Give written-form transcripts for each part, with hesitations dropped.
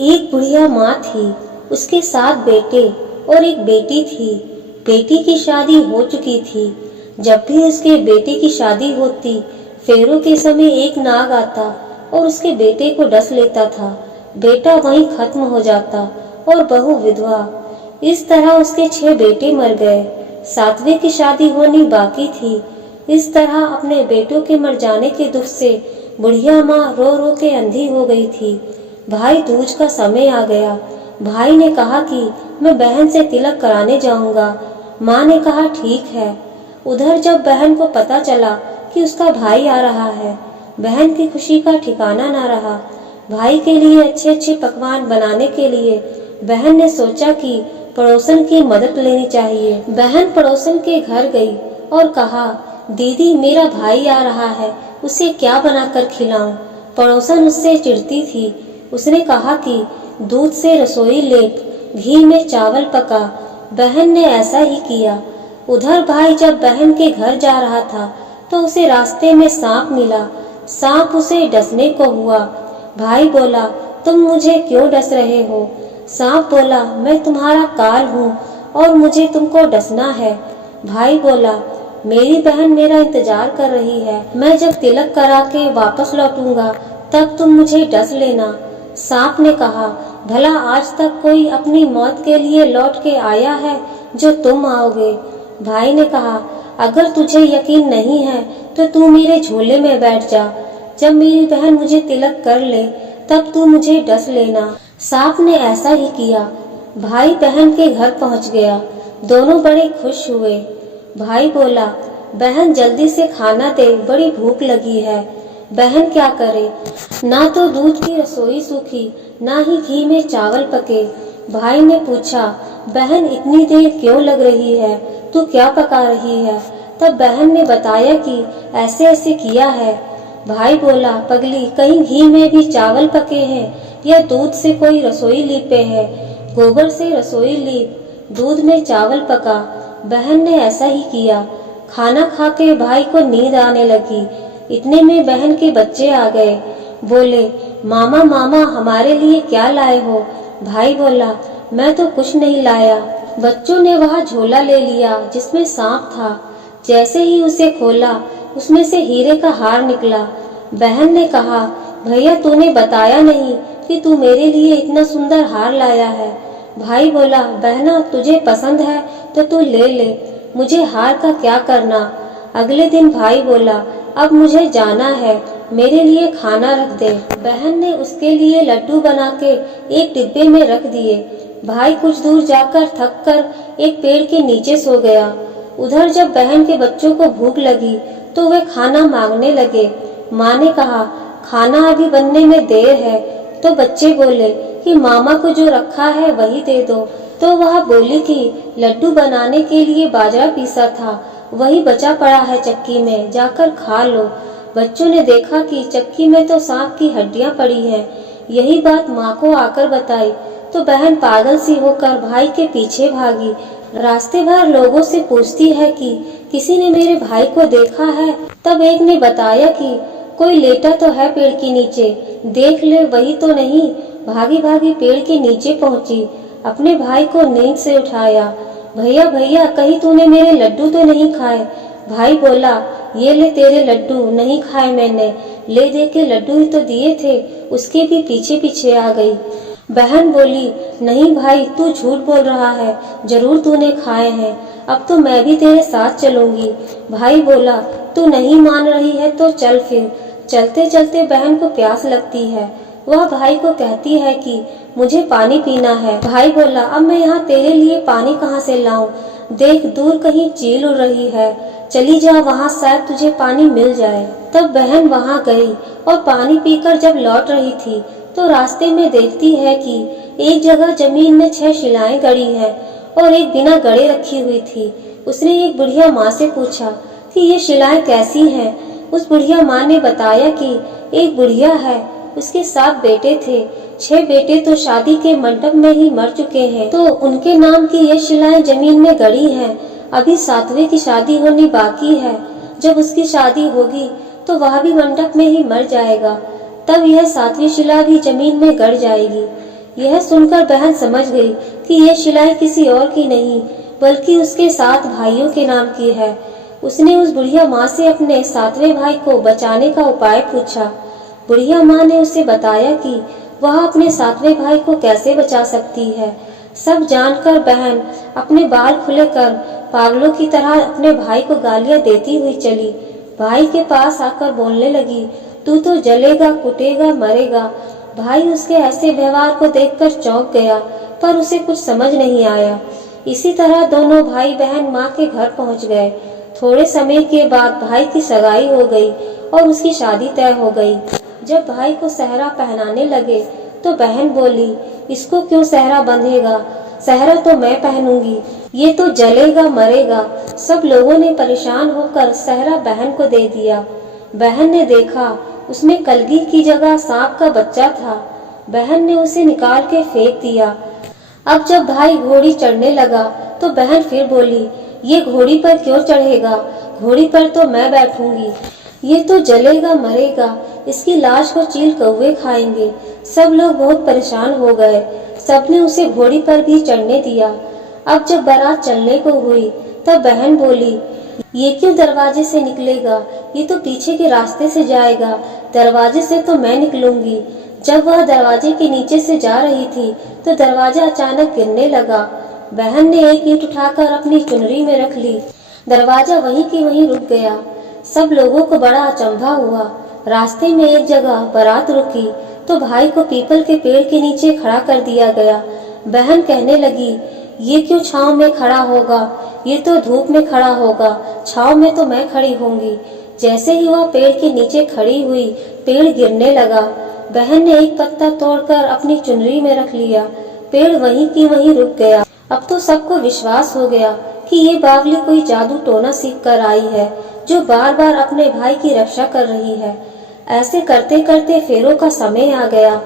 एक बुढ़िया माँ थी, उसके 7 बेटे और एक बेटी थी। बेटी की शादी हो चुकी थी। जब भी उसके बेटे की शादी होती, फेरों के समय एक नाग आता और उसके बेटे को डस लेता था। बेटा वहीं खत्म हो जाता और बहू विधवा। इस तरह उसके 6 बेटे मर गए। 7वें की शादी होनी बाकी थी। इस तरह अपने बेटों के मर जाने के दुख से बुढ़िया माँ रो रो के अंधी हो गई थी। भाई दूज का समय आ गया। भाई ने कहा कि मैं बहन से तिलक कराने जाऊंगा। माँ ने कहा ठीक है। उधर जब बहन को पता चला कि उसका भाई आ रहा है, बहन की खुशी का ठिकाना ना रहा। भाई के लिए अच्छे अच्छे पकवान बनाने के लिए बहन ने सोचा कि पड़ोसन की मदद लेनी चाहिए। बहन पड़ोसन के घर गई और कहा, दीदी मेरा भाई आ रहा है, उसे क्या बनाकर खिलाऊं। पड़ोसन उससे चिढ़ती थी। उसने कहा कि दूध से रसोई लेप, घी में चावल पका। बहन ने ऐसा ही किया। उधर भाई जब बहन के घर जा रहा था तो उसे रास्ते में सांप मिला। सांप उसे डसने को हुआ। भाई बोला, तुम मुझे क्यों डस रहे हो। सांप बोला, मैं तुम्हारा काल हूँ और मुझे तुमको डसना है। भाई बोला, मेरी बहन मेरा इंतजार कर रही है, मैं जब तिलक करा के वापस लौटूंगा तब तुम मुझे डस लेना। सांप ने कहा, भला आज तक कोई अपनी मौत के लिए लौट के आया है जो तुम आओगे। भाई ने कहा, अगर तुझे यकीन नहीं है तो तू मेरे झोले में बैठ जा। जब मेरी बहन मुझे तिलक कर ले तब तू मुझे डस लेना। सांप ने ऐसा ही किया। भाई बहन के घर पहुंच गया। दोनों बड़े खुश हुए। भाई बोला, बहन जल्दी से खाना दे, बड़ी भूख लगी है। बहन क्या करे, ना तो दूध की रसोई सूखी, ना ही घी में चावल पके। भाई ने पूछा, बहन इतनी देर क्यों लग रही है, तू क्या पका रही है। तब बहन ने बताया कि ऐसे ऐसे किया है। भाई बोला, पगली, कहीं घी में भी चावल पके हैं या दूध से कोई रसोई लीपे है। गोबर से रसोई लीप, दूध में चावल पका। बहन ने ऐसा ही किया। खाना खा के भाई को नींद आने लगी। इतने में बहन के बच्चे आ गए। बोले, मामा मामा हमारे लिए क्या लाए हो। भाई बोला, मैं तो कुछ नहीं लाया। बच्चों ने वह झोला ले लिया जिसमें सांप था। जैसे ही उसे खोला, उसमें से हीरे का हार निकला। बहन ने कहा, भैया तूने बताया नहीं कि तू मेरे लिए इतना सुंदर हार लाया है। भाई बोला, बहना तुझे पसंद है तो तू ले ले, मुझे हार का क्या करना। अगले दिन भाई बोला, अब मुझे जाना है, मेरे लिए खाना रख दे। बहन ने उसके लिए लड्डू बना के एक डिब्बे में रख दिए। भाई कुछ दूर जाकर थक कर एक पेड़ के नीचे सो गया। उधर जब बहन के बच्चों को भूख लगी तो वे खाना मांगने लगे। माँ ने कहा, खाना अभी बनने में देर है। तो बच्चे बोले कि मामा को जो रखा है वही दे दो। तो वह बोली कि लड्डू बनाने के लिए बाजरा पीसा था, वही बचा पड़ा है चक्की में, जाकर खा लो। बच्चों ने देखा कि चक्की में तो सांप की हड्डियां पड़ी हैं। यही बात माँ को आकर बताई तो बहन पागल सी होकर भाई के पीछे भागी। रास्ते भर लोगों से पूछती है कि किसी ने मेरे भाई को देखा है। तब एक ने बताया कि कोई लेटा तो है पेड़ के नीचे, देख ले वही तो नहीं। भागी भागी पेड़ के नीचे पहुंची, अपने भाई को नींद से उठाया। भैया भैया, कहीं तूने मेरे लड्डू तो नहीं खाए। भाई बोला, ये ले तेरे लड्डू, नहीं खाए मैंने। ले दे के लड्डू ही तो दिए थे। उसके भी पीछे पीछे आ गई। बहन बोली, नहीं भाई तू झूठ बोल रहा है, जरूर तूने खाए हैं, अब तो मैं भी तेरे साथ चलूंगी। भाई बोला, तू नहीं मान रही है तो चल फिर। चलते चलते बहन को प्यास लगती है। वह भाई को कहती है कि मुझे पानी पीना है। भाई बोला, अब मैं यहाँ तेरे लिए पानी कहाँ से लाऊं। देख दूर कहीं चील उड़ रही है, चली जा वहाँ, शायद तुझे पानी मिल जाए। तब बहन वहाँ गई और पानी पीकर जब लौट रही थी तो रास्ते में देखती है कि एक जगह जमीन में 6 शिलाएं गड़ी हैं और एक बिना गड़े रखी हुई थी। उसने एक बुढ़िया माँ से पूछा कि ये शिलाएं कैसी हैं। उस बुढ़िया माँ ने बताया कि एक बुढ़िया है, उसके 7 बेटे थे। 6 बेटे तो शादी के मंडप में ही मर चुके हैं, तो उनके नाम की ये शिलाएं जमीन में गड़ी हैं। अभी 7वें की शादी होनी बाकी है। जब उसकी शादी होगी तो वह भी मंडप में ही मर जाएगा, तब यह 7वीं शिला भी जमीन में गड़ जाएगी। यह सुनकर बहन समझ गई कि यह शिलाई किसी और की नहीं बल्कि उसके 7 भाइयों के नाम की है। उसने उस बुढ़िया माँ से अपने 7वें भाई को बचाने का उपाय पूछा। बुढ़िया माँ ने उसे बताया कि वह अपने 7वें भाई को कैसे बचा सकती है। सब जानकर बहन अपने बाल खुले कर पागलों की तरह अपने भाई को गालियां देती हुई चली। भाई के पास आकर बोलने लगी, तू तो जलेगा, कुटेगा, मरेगा। भाई उसके ऐसे व्यवहार को देखकर चौंक गया, पर उसे कुछ समझ नहीं आया। इसी तरह दोनों भाई बहन माँ के घर पहुँच गए। थोड़े समय के बाद भाई की सगाई हो गई और उसकी शादी तय हो गई। जब भाई को सेहरा पहनाने लगे तो बहन बोली, इसको क्यों सेहरा बंधेगा? सेहरा तो मैं पहनूंगी, ये तो जलेगा, मरेगा। सब लोगों ने परेशान होकर सेहरा बहन को दे दिया। बहन ने देखा उसमें कलगी की जगह सांप का बच्चा था। बहन ने उसे निकाल के फेंक दिया। अब जब भाई घोड़ी चढ़ने लगा तो बहन फिर बोली, ये घोड़ी पर क्यों चढ़ेगा? घोड़ी पर तो मैं बैठूंगी, ये तो जलेगा, मरेगा। इसकी लाश को चील कौवे खाएंगे। सब लोग बहुत परेशान हो गए। सबने उसे घोड़ी पर भी चढ़ने दिया। अब जब बारात चलने को हुई तब बहन बोली, ये क्यों दरवाजे से निकलेगा? ये तो पीछे के रास्ते से जाएगा। दरवाजे से तो मैं निकलूंगी। जब वह दरवाजे के नीचे से जा रही थी तो दरवाजा अचानक गिरने लगा। बहन ने एक ईंट उठाकर अपनी चुनरी में रख ली। दरवाजा वहीं की वहीं रुक गया। सब लोगों को बड़ा अचंभा हुआ। रास्ते में एक जगह बारात रुकी तो भाई को पीपल के पेड़ के नीचे खड़ा कर दिया गया। बहन कहने लगी, ये क्यों छांव में खड़ा होगा? ये तो धूप में खड़ा होगा। छांव में तो मैं खड़ी होंगी। जैसे ही वह पेड़ के नीचे खड़ी हुई, पेड़ गिरने लगा। बहन ने एक पत्ता तोड़कर अपनी चुनरी में रख लिया। पेड़ वहीं की वहीं रुक गया। अब तो सबको विश्वास हो गया कि ये बावली कोई जादू टोना सीख कर आई है, जो बार बार अपने भाई की रक्षा कर रही है। ऐसे करते करते फेरों का समय आ गया।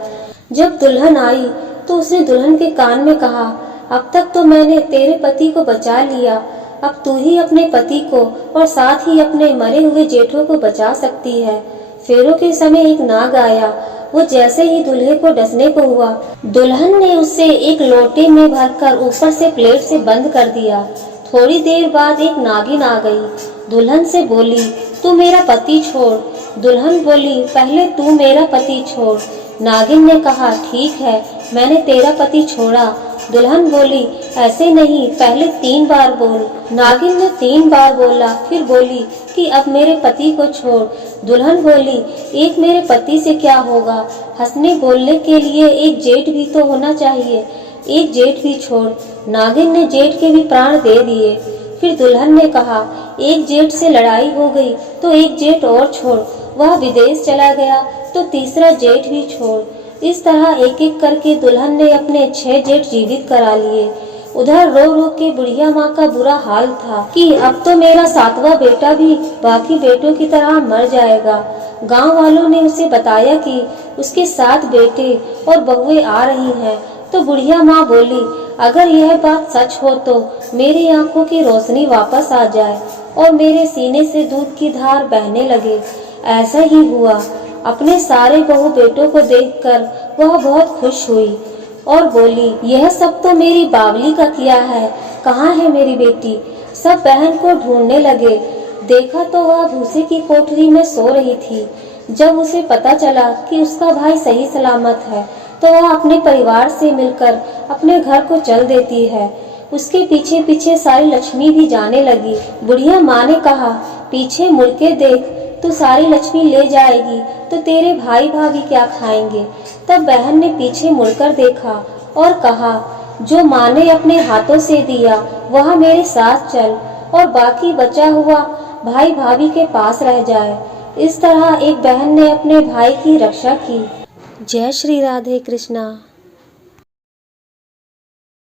जब दुल्हन आई तो उसने दुल्हन के कान में कहा, अब तक तो मैंने तेरे पति को बचा लिया, अब तू ही अपने पति को और साथ ही अपने मरे हुए जेठों को बचा सकती है। फेरों के समय एक नाग आया। वो जैसे ही दूल्हे को डसने को हुआ, दुल्हन ने उसे एक लोटे में भरकर ऊपर से प्लेट से बंद कर दिया। थोड़ी देर बाद एक नागिन आ गई। दुल्हन से बोली, तू मेरा पति छोड़। दुल्हन बोली, पहले तू मेरा पति छोड़। नागिन ने कहा, ठीक है, मैंने तेरा पति छोड़ा। दुल्हन बोली, ऐसे नहीं, पहले 3 बार बोल। नागिन ने 3 बार बोला, फिर बोली कि अब मेरे पति को छोड़। दुल्हन बोली, एक मेरे पति से क्या होगा? हंसने बोलने के लिए एक जेठ भी तो होना चाहिए, एक जेठ भी छोड़। नागिन ने जेठ के भी प्राण दे दिए। फिर दुल्हन ने कहा, एक जेठ से लड़ाई हो गई तो एक जेठ और छोड़। वह विदेश चला गया तो तीसरा जेठ भी छोड़। इस तरह एक एक करके दुल्हन ने अपने 6 जेठ जीवित करा लिए। उधर रो रो के बुढ़िया माँ का बुरा हाल था कि अब तो मेरा 7वां बेटा भी बाकी बेटों की तरह मर जाएगा। गांव वालों ने उसे बताया कि उसके 7 बेटे और बहुएं आ रही हैं। तो बुढ़िया माँ बोली, अगर यह बात सच हो तो मेरी आंखों की रोशनी वापस आ जाए और मेरे सीने से दूध की धार बहने लगे। ऐसा ही हुआ। अपने सारे बहू बेटों को देखकर वह बहुत खुश हुई और बोली, यह सब तो मेरी बावली का किया है। कहाँ है मेरी बेटी? सब बहन को ढूंढने लगे। देखा तो वह भूसे की कोठरी में सो रही थी। जब उसे पता चला कि उसका भाई सही सलामत है तो वह अपने परिवार से मिलकर अपने घर को चल देती है। उसके पीछे पीछे सारी लक्ष्मी भी जाने लगी। बुढ़िया माँ ने कहा, पीछे मुड़ के देख, तू सारी लक्ष्मी ले जाएगी तो तेरे भाई भाभी क्या खाएंगे? तब बहन ने पीछे मुड़कर देखा और कहा, जो माँ ने अपने हाथों से दिया वह मेरे साथ चल और बाकी बचा हुआ भाई भाभी के पास रह जाए। इस तरह एक बहन ने अपने भाई की रक्षा की। जय श्री राधे कृष्णा।